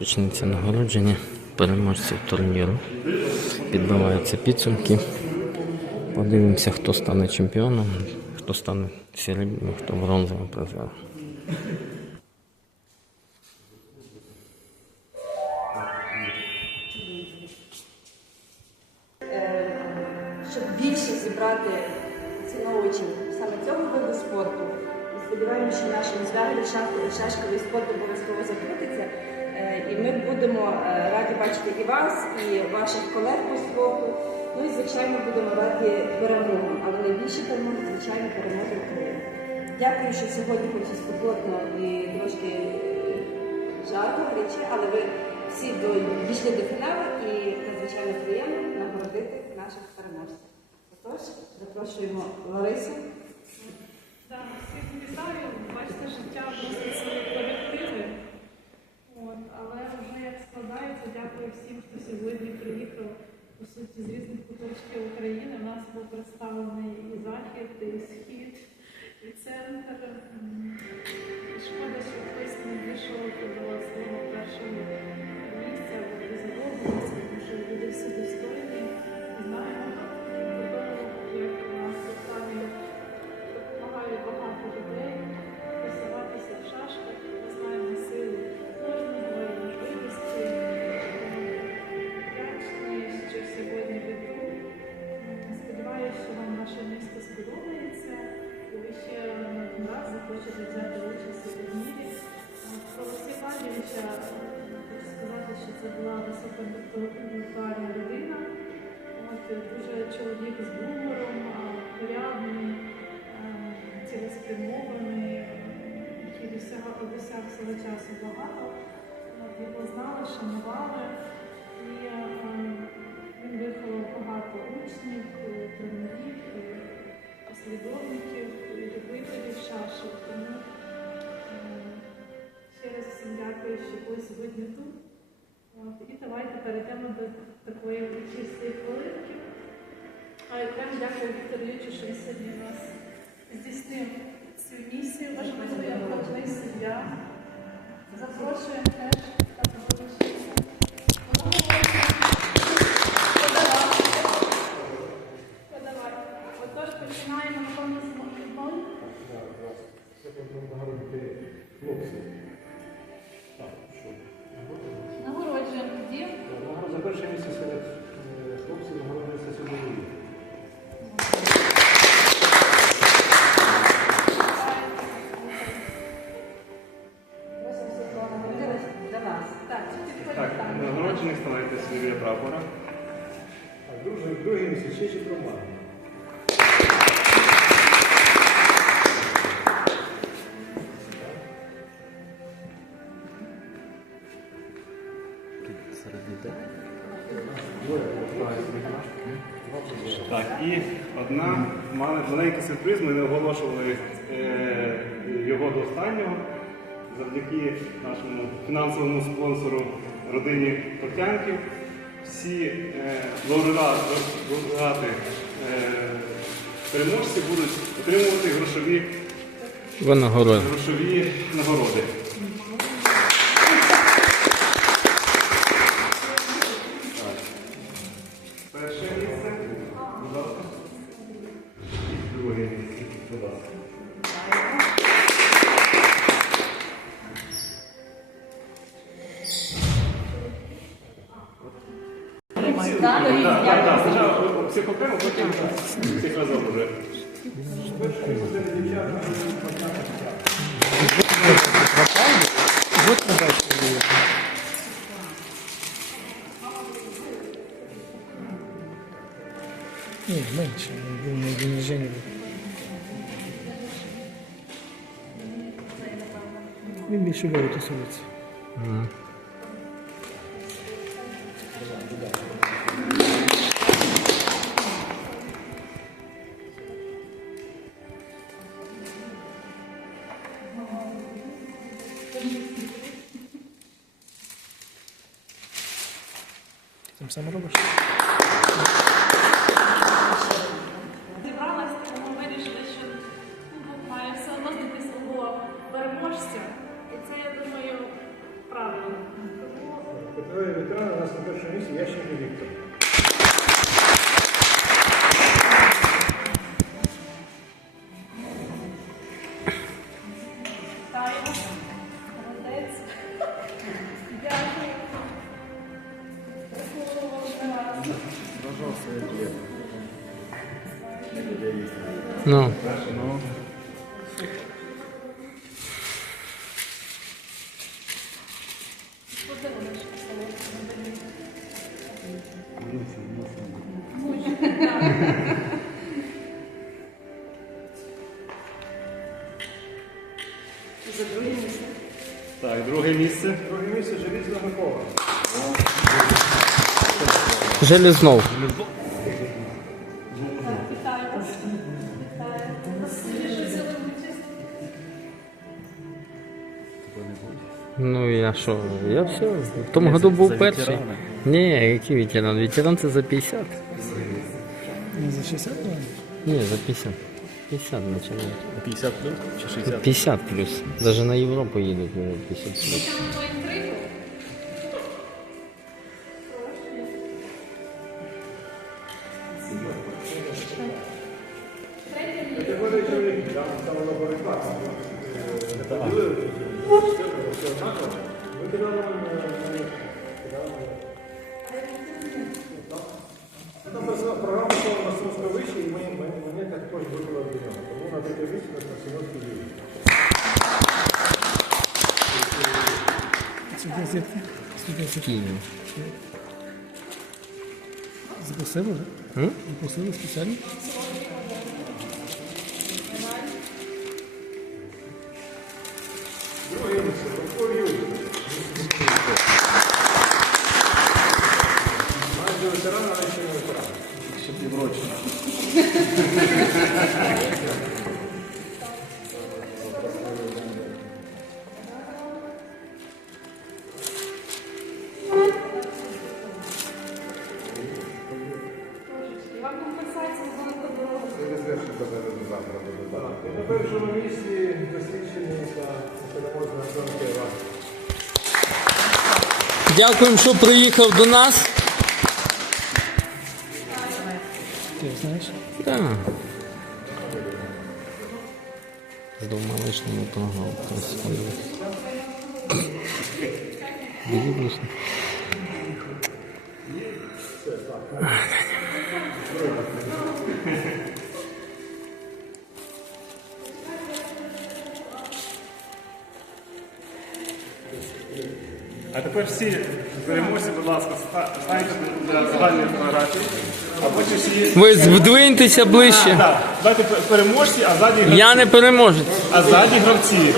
Річниця нагородження переможців турніру. Підбиваються підсумки. Подивимося, хто стане чемпіоном, хто стане серебряним, хто бронзовим призером. щоб більше зібрати ціновувачів саме цього виду спорту. І сподіваємося, що наш розваги шашковий шашковий спорт обов'язково закрутиться. Е, І ми будемо е, раді бачити і вас, і ваших колег по спорту. Ну і звичайно будемо раді перемогам. Але найбільше перемоги, звичайно, перемоги України. Дякую, що сьогодні хоч і спекотно і трошки жарко, гаряче, але ви всі дійшли до фіналу і надзвичайно приємно нагородити наших переможців. Отож, запрошуємо Ларису. Так, всіх вітаю. Бачите, життя просто це колективи. Але вже як складається, дякую всім, хто сьогодні приїхав по суті з різних куточків України. У нас був представлений і захід, і схід, і центр. Шкода, що хтось не дійшов до свого першого високоінтелектуальна людина. От, дуже чоловік з гумором, порядний, е, цілеспрямований, е, який досягав досяг свого часу багато. Його знали, шанували. І чистої хвилинки. А я дякую дякую Юрійовичу, що він сьогодні у нас здійснив цю місію Важливо, як головний сім'я. Запрошуємо теж Роман. Серед дітей. Так, і одна маленький сюрприз, ми не оголошували е, його до останнього. Завдяки нашому фінансовому спонсору родині Коктянків. Всі е, лауреати, е, переможці будуть отримувати грошові, грошові нагороди. Ні, менше, він не буде. Він більше буде тусується. Тим самим робиш? Ну. За друге місце. Так, друге місце. Друге місце Желізна Микола. Железнов. Ну я що, я все. В тому году був перший. Ні, який ветеран? Ветеран це за 50. Не за 60 давай? Ні, за 50. 50 починає. 50 плюс чи 60? 50 плюс. Даже на Європу їдуть вже 50 плюс. Програма стала на вище, і мене також виконали до нього. Тому на третє місце на Сумській вище. Це? Київ. Запросили? М? Запросили спеціально? Дякуємо, що приїхав до нас. Ти знаєш? Так. З двома лишніми програв. Дивіться. А тепер всі переможці, будь ласка, ста- станьте для загальної фотографії. А потім всі. Ви здвиньтеся ближче. Так, переможці, а ззаді гравці. Я не переможець. А ззаді гравці.